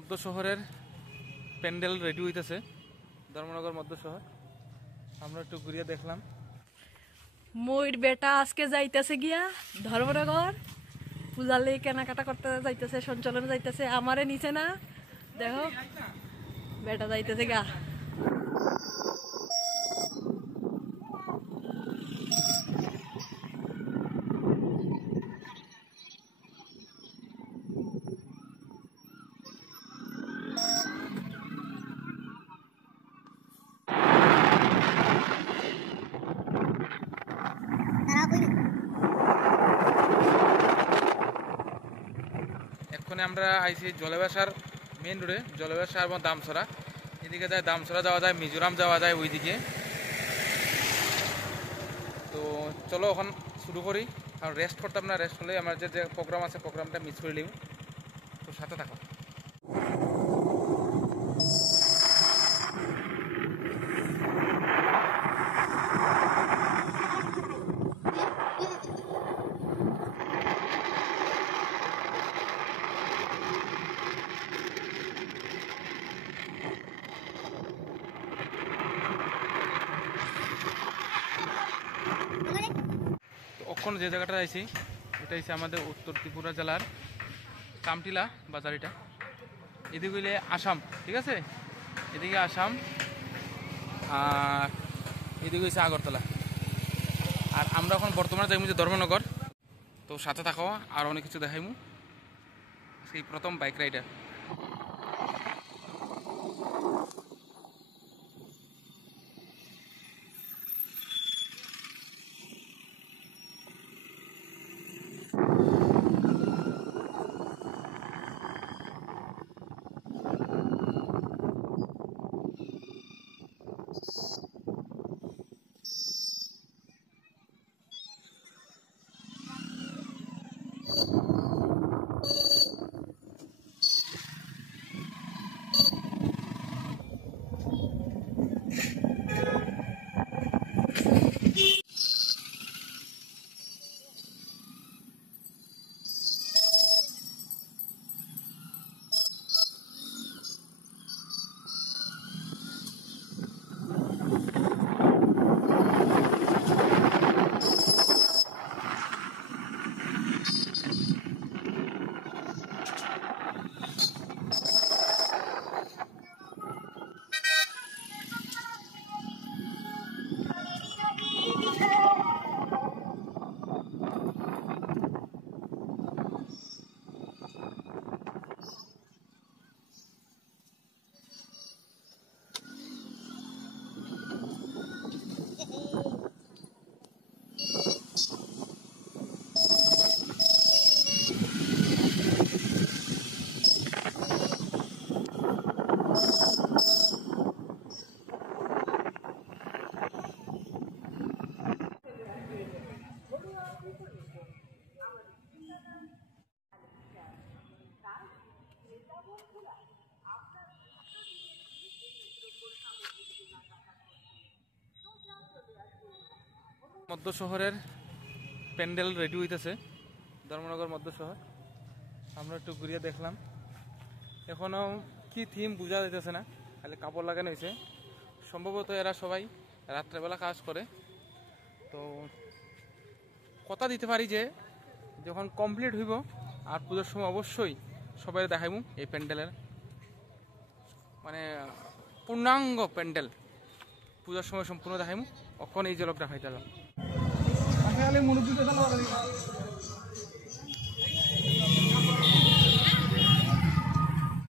মধ্য শহরের প্যান্ডেল রেডি হইতেছে, ধর্মনগর মধ্য শহর। আমরা একটু ঘুরিয়ে দেখলাম। মোর বেটা আজকে যাইতেছে গিয়া ধর্মনগর পূজার লেগে কেনাকাটা করতে যাইতেছে, সঞ্চালনে যাইতেছে। আমারে নিচে না, দেখো বেটা যাইতেছে গা। এক্ষণে আমরা আইছি জলেবাসার মেন রোডে, জলেবাসা এবং দামছড়া। এদিকে যায় দামছড়া যাওয়া যায়, মিজোরাম যাওয়া যায় ওইদিকে। তো চলো এখন শুরু করি, কারণ রেস্ট করতাম না, রেস্ট হলে আমার যে প্রোগ্রাম আছে প্রোগ্রামটা মিস করে নিব। তো সাথে থাকো। এখন যে জায়গাটা আইছি এটা হচ্ছে আমাদের উত্তর ত্রিপুরা জেলার কামটিলা বাজার। এটা এদিকে হইলে আসাম, ঠিক আছে, এদিকে আসাম আর এদিকে হচ্ছে আগরতলা। আর আমরা এখন বর্তমানে যাইমু যে ধর্মনগর। তো সাথে থাকো, আর অনেক কিছু দেখাইমু। সেই প্রথম বাইক রাইডার। মধ্য শহরের প্যান্ডেল রেডি হইতেছে, ধর্মনগর মধ্য শহর। আমরা একটু ঘুরিয়ে দেখলাম। এখনও কি থিম বোঝা যাইতেছে না, খালি কাপড় লাগানো হয়েছে। সম্ভবত এরা সবাই রাত্রেবেলা কাজ করে। তো কথা দিতে পারি যে যখন কমপ্লিট হইব আর পুজোর সময় অবশ্যই সবাই দেখাইমু এই প্যান্ডেলের, মানে পূর্ণাঙ্গ প্যান্ডেল পূজার সময় সম্পূর্ণ দেখাইমু। অখন এই জলকটা খাইতে